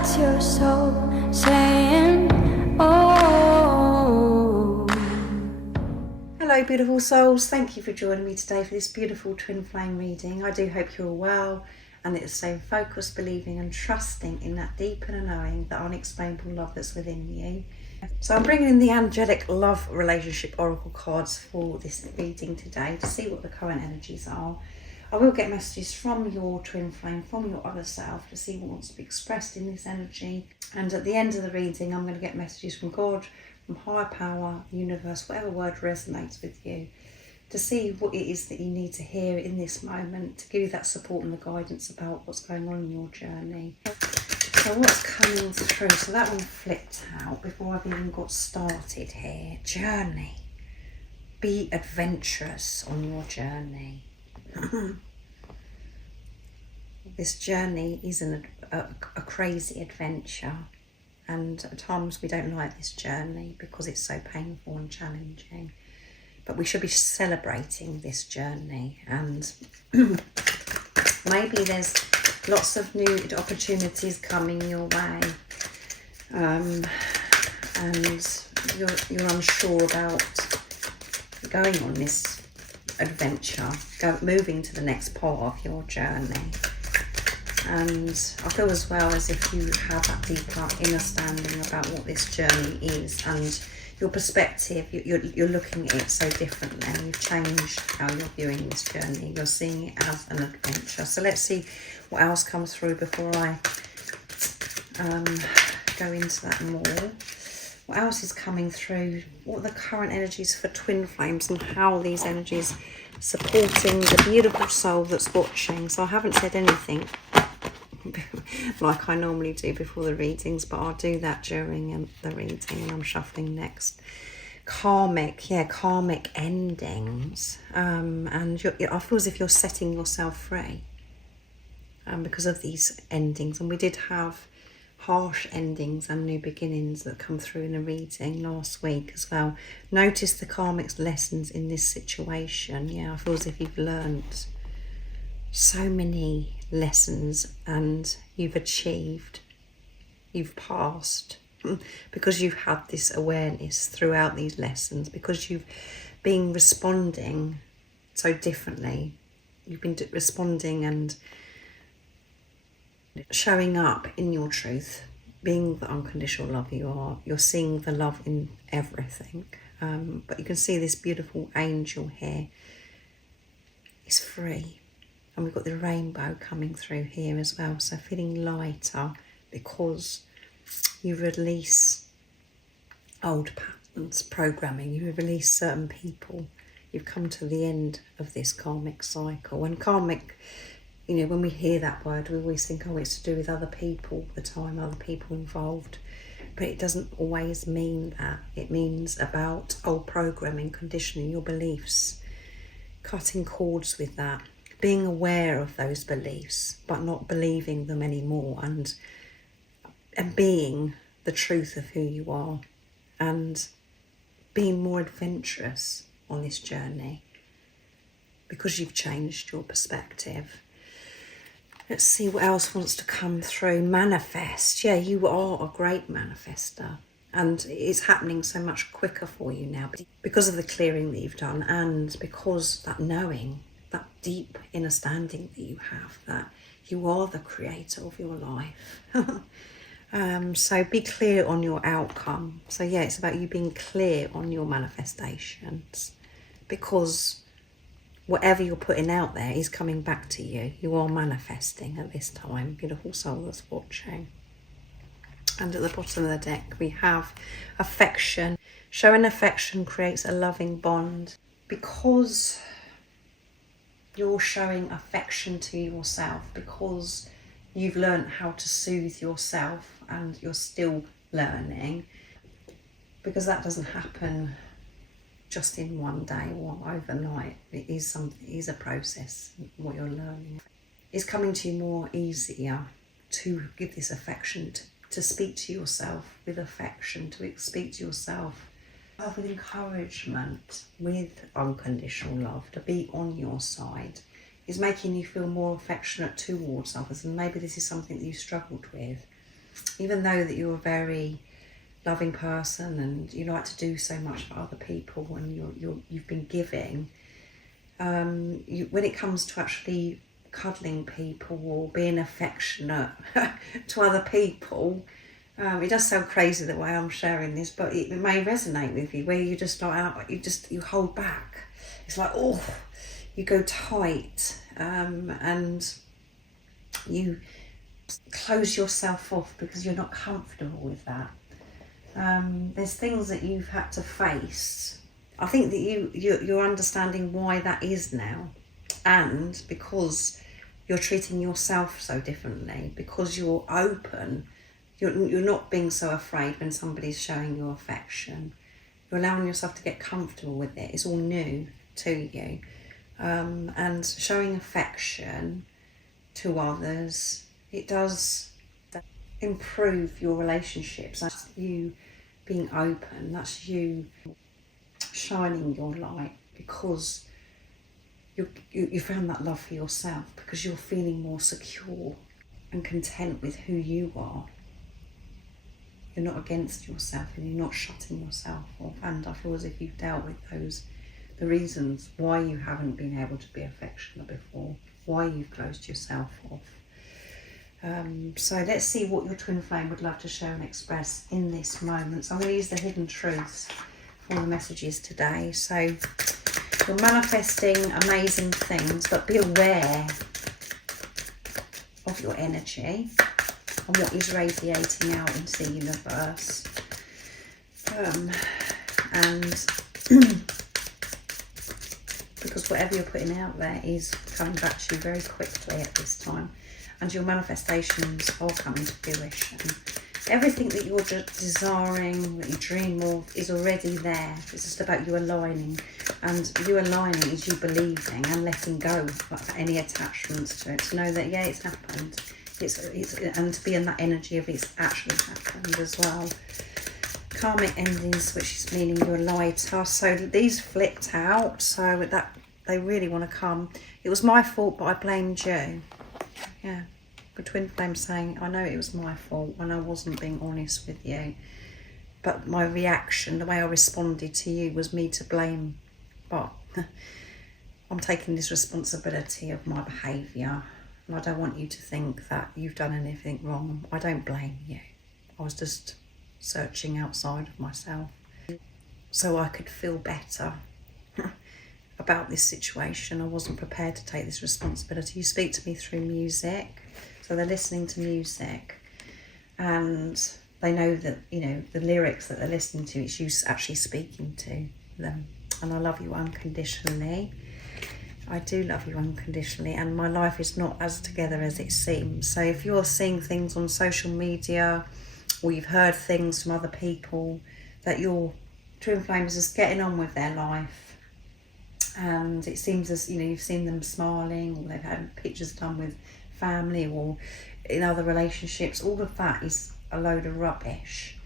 That's your soul saying, oh. Hello beautiful souls, thank you for joining me today for this beautiful twin flame reading. I do hope you're all well and that you're staying focused, believing and trusting in that deep inner knowing, the unexplainable love that's within you. So I'm bringing in the angelic love relationship oracle cards for this reading today to see what the current energies are. I will get messages from your twin flame, from your other self, to see what wants to be expressed in this energy. And at the end of the reading, I'm going to get messages from God, from higher power, universe, whatever word resonates with you, to see what it is that you need to hear in this moment, to give you that support and the guidance about what's going on in your journey. So what's coming through? So that one flipped out before I've even got started here. Journey. Be adventurous on your journey. This journey is a crazy adventure, and at times we don't like this journey because it's so painful and challenging, but we should be celebrating this journey. And maybe there's lots of new opportunities coming your way, and you're unsure about going on this adventure, moving to the next part of your journey. And I feel as well as if you have that deeper understanding about what this journey is, and your perspective, you're looking at it so differently. You've changed how you're viewing this journey. You're seeing it as an adventure. So let's see what else comes through before I go into that more. What else is coming through? What are the current energies for twin flames and how are these energies supporting the beautiful soul that's watching? So I haven't said anything like I normally do before the readings, but I'll do that during the reading, and I'm shuffling next. Karmic endings, and I feel as if you're setting yourself free because of these endings. And we did have harsh endings and new beginnings that come through in a reading last week as well. Notice the karmic lessons in this situation. I feel as if you've learned so many lessons and you've achieved, you've passed, because you've had this awareness throughout these lessons, because you've been responding so differently. You've been responding and showing up in your truth, being the unconditional love you are. You're seeing the love in everything, but you can see this beautiful angel here is free. And we've got the rainbow coming through here as well. So feeling lighter because you release old patterns, programming. You release certain people. You've come to the end of this karmic cycle. And karmic, when we hear that word, we always think, oh, it's to do with other people all the time, other people involved. But it doesn't always mean that. It means about old programming, conditioning, your beliefs, cutting cords with that. Being aware of those beliefs, but not believing them anymore, and being the truth of who you are, and being more adventurous on this journey because you've changed your perspective. Let's see what else wants to come through. Manifest. You are a great manifester, and it's happening so much quicker for you now because of the clearing that you've done, and because that knowing, that deep understanding that you have, that you are the creator of your life. So be clear on your outcome. So it's about you being clear on your manifestations, because whatever you're putting out there is coming back to you. You are manifesting at this time, beautiful soul that's watching. And at the bottom of the deck we have affection. Showing affection creates a loving bond, because you're showing affection to yourself, because you've learned how to soothe yourself, and you're still learning, because that doesn't happen just in one day or overnight. It is a process. What you're learning is coming to you more easier to give this affection, to speak to yourself with affection, to speak to yourself with encouragement, with unconditional love, to be on your side, is making you feel more affectionate towards others. And maybe this is something that you struggled with. even though that you're a very loving person and you like to do so much for other people and you've been giving, when it comes to actually cuddling people or being affectionate to other people, it does sound crazy the way I'm sharing this, but it may resonate with you, where you just like, you hold back. It's like, oh, you go tight, and you close yourself off because you're not comfortable with that. There's things that you've had to face. I think that you're understanding why that is now, and because you're treating yourself so differently, because you're open, you're not being so afraid when somebody's showing you affection. You're allowing yourself to get comfortable with it. It's all new to you, and showing affection to others, it does improve your relationships. That's you being open, that's you shining your light, because you found that love for yourself, because you're feeling more secure and content with who you are. You're not against yourself and you're not shutting yourself off. And I feel as if you've dealt with the reasons why you haven't been able to be affectionate before, why you've closed yourself off. So let's see what your twin flame would love to share and express in this moment. So I'm going to use the hidden truths for the messages today. So you're manifesting amazing things, but be aware of your energy and what is radiating out into the universe. And because whatever you're putting out there is coming back to you very quickly at this time. And your manifestations are coming to fruition. Everything that you're desiring, that you dream of, is already there. It's just about you aligning. And you aligning is you believing and letting go of any attachments to it. To know that, yeah, it's happened. And to be in that energy of it's actually happened as well. Karmic endings, which is meaning you're lighter. So these flipped out. So that they really want to come. It was my fault, but I blamed you. Yeah, the twin flame saying, I know it was my fault when I wasn't being honest with you, but my reaction, the way I responded to you, was me to blame. But I'm taking this responsibility of my behaviour, and I don't want you to think that you've done anything wrong. I don't blame you. I was just searching outside of myself so I could feel better about this situation. I wasn't prepared to take this responsibility. You speak to me through music, so they're listening to music and they know that, you know, the lyrics that they're listening to, it's you actually speaking to them. And I love you unconditionally. I do love you unconditionally, and my life is not as together as it seems. So if you're seeing things on social media or you've heard things from other people that your twin flame is just getting on with their life, and it seems as, you know, you've seen them smiling, or they've had pictures done with family or in other relationships, all of that is a load of rubbish.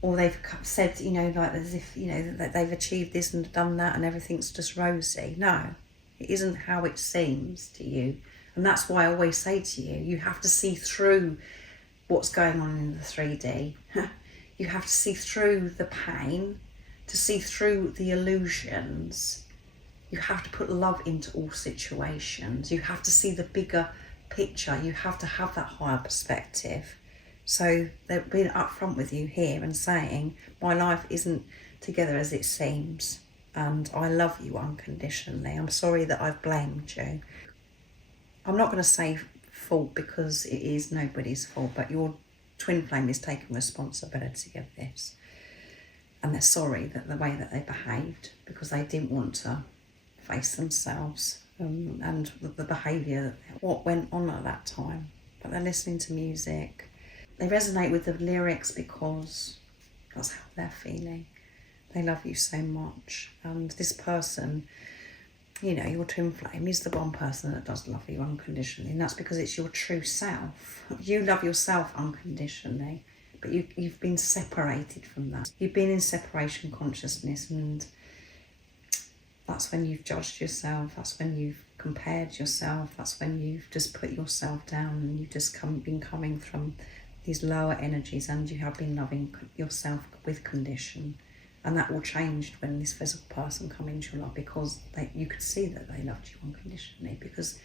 Or they've said, you know, like as if, you know, that they've achieved this and done that and everything's just rosy. No, it isn't how it seems to you. And that's why I always say to you, you have to see through what's going on in the 3D. You have to see through the pain, to see through the illusions. You have to put love into all situations. You have to see the bigger picture. You have to have that higher perspective. So they're being upfront with you here and saying, my life isn't together as it seems, and I love you unconditionally. I'm sorry that I've blamed you. I'm not going to say fault, because it is nobody's fault, but your twin flame is taking responsibility of this. And they're sorry that the way that they behaved, because they didn't want to face themselves and the behaviour, what went on at that time. But they're listening to music. They resonate with the lyrics because that's how they're feeling. They love you so much. And this person, you know, your twin flame is the one person that does love you unconditionally. And that's because it's your true self. You love yourself unconditionally, but you've been separated from that. You've been in separation consciousness, and that's when you've judged yourself. That's when you've compared yourself. That's when you've just put yourself down, and you've just been coming from these lower energies, and you have been loving yourself with condition. And that will change when this physical person comes into your life, because you could see that they loved you unconditionally, because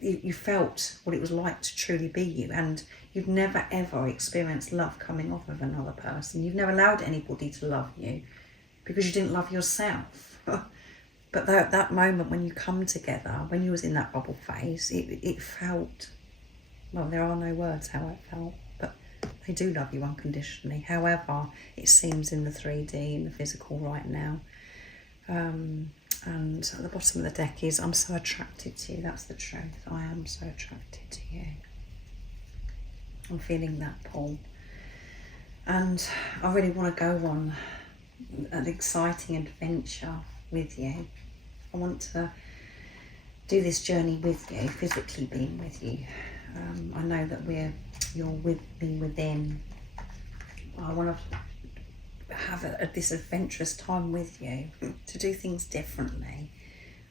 you felt what it was like to truly be you, and you've never ever experienced love coming off of another person. You've never allowed anybody to love you because you didn't love yourself. But that moment when you come together, when you was in that bubble phase, it felt, well, there are no words how it felt, but they do love you unconditionally. However, it seems in the 3D, in the physical right now. And at the bottom of the deck is, I'm so attracted to you. That's the truth. I am so attracted to you. I'm feeling that pull. And I really want to go on an exciting adventure with you. I want to do this journey with you, physically being with you. I know that you're with me within. I want to have this adventurous time with you, to do things differently.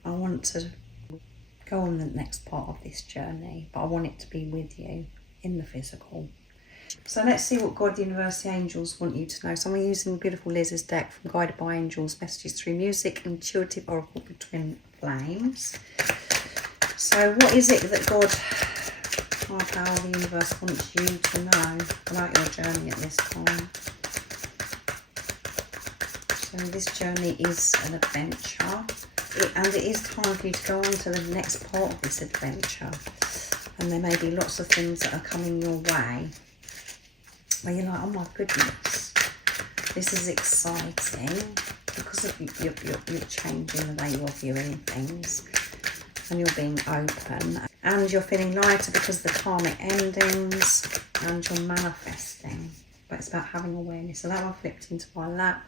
I want to go on the next part of this journey, but I want it to be with you in the physical. So let's see what God, the universe, the angels want you to know. So I'm using beautiful Liz's deck from Guided by Angels, Messages Through Music, Intuitive Oracle for Twin Flames. So what is it that God, higher power, the universe wants you to know about your journey at this time? So this journey is an adventure, and it is time for you to go on to the next part of this adventure. And there may be lots of things that are coming your way where you're like, oh my goodness, this is exciting, because of you're changing the way you're viewing things, and you're being open, and you're feeling lighter because of the karmic endings, and you're manifesting. But it's about having awareness. So that one flipped into my lap.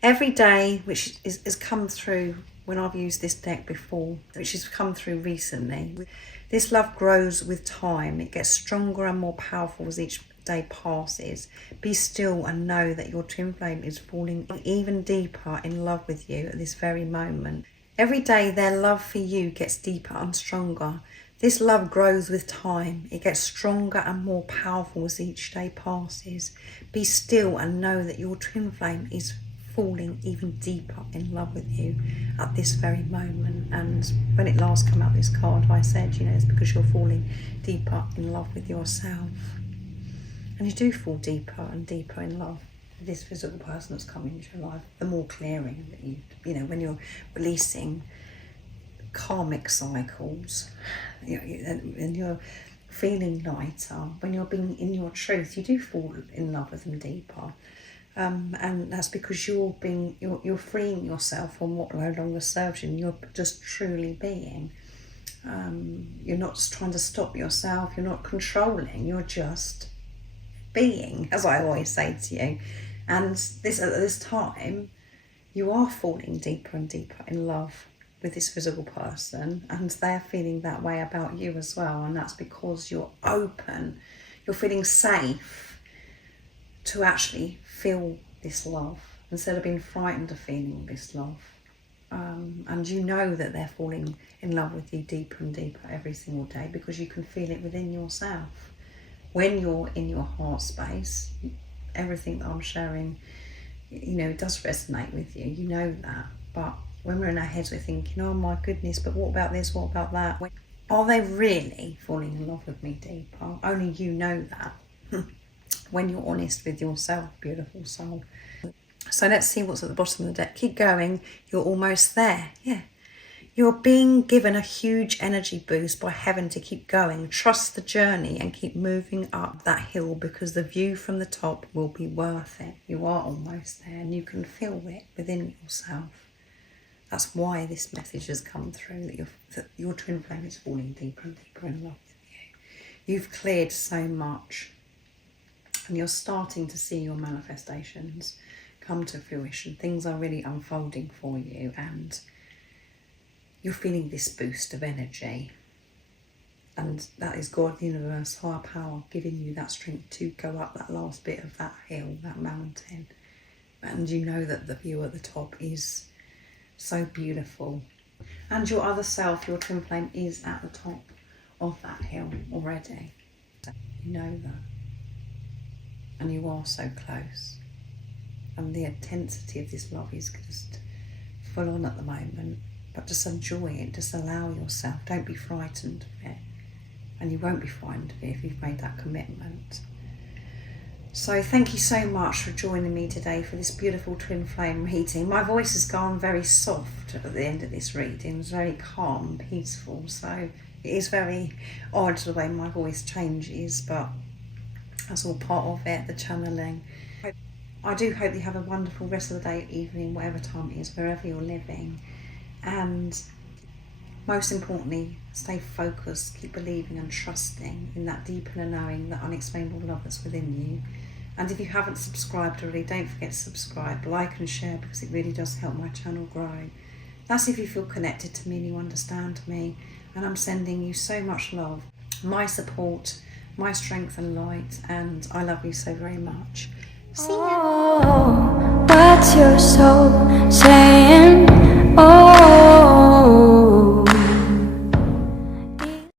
Every day, which has come through when I've used this deck before, which has come through recently, this love grows with time. It gets stronger and more powerful as each day passes. Be still and know that your twin flame is falling even deeper in love with you at this very moment. Every day their love for you gets deeper and stronger. This love grows with time. It gets stronger and more powerful as each day passes. Be still and know that your twin flame is falling even deeper in love with you at this very moment. And when it last came out, this card, I said, it's because you're falling deeper in love with yourself. And you do fall deeper and deeper in love with this physical person that's come into your life. The more clearing that when you're releasing karmic cycles, and you're feeling lighter, when you're being in your truth, you do fall in love with them deeper. And that's because you're freeing yourself from what no longer serves you, and you're just truly being. You're not just trying to stop yourself, you're not controlling, you're just being, as I always say to you. And at this time, you are falling deeper and deeper in love with this physical person, and they're feeling that way about you as well. And that's because you're open, you're feeling safe to actually feel this love instead of being frightened of feeling this love. And you know that they're falling in love with you deeper and deeper every single day, because you can feel it within yourself. When you're in your heart space, everything that I'm sharing, it does resonate with you. You know that. But when we're in our heads, we're thinking, oh my goodness, but what about this? What about that? Are they really falling in love with me deeper? Only you know that. When you're honest with yourself, beautiful soul. So let's see what's at the bottom of the deck. Keep going. You're almost there. Yeah. You're being given a huge energy boost by heaven to keep going. Trust the journey and keep moving up that hill, because the view from the top will be worth it. You are almost there, and you can feel it within yourself. That's why this message has come through, that your twin flame is falling deeper and deeper in love with you. You've cleared so much, and you're starting to see your manifestations come to fruition. Things are really unfolding for you, and you're feeling this boost of energy. And that is God, the universe, higher power, giving you that strength to go up that last bit of that hill, that mountain. And you know that the view at the top is so beautiful. And your other self, your twin flame, is at the top of that hill already. You know that. and you are so close. And the intensity of this love is just full on at the moment. But just enjoy it, just allow yourself. Don't be frightened of it. And you won't be frightened of it if you've made that commitment. So thank you so much for joining me today for this beautiful twin flame reading. My voice has gone very soft at the end of this reading. It's very calm, peaceful. So it is very odd the way my voice changes, but that's all part of it, the channeling. I do hope you have a wonderful rest of the day, evening, whatever time it is, wherever you're living. And most importantly, stay focused, keep believing and trusting in that deep inner knowing, that unexplainable love that's within you. And if you haven't subscribed already, don't forget to subscribe, like and share, because it really does help my channel grow. That's if you feel connected to me and you understand me. And I'm sending you so much love, my support, my strength and light, and I love you so very much. See ya! Oh, what's your soul saying?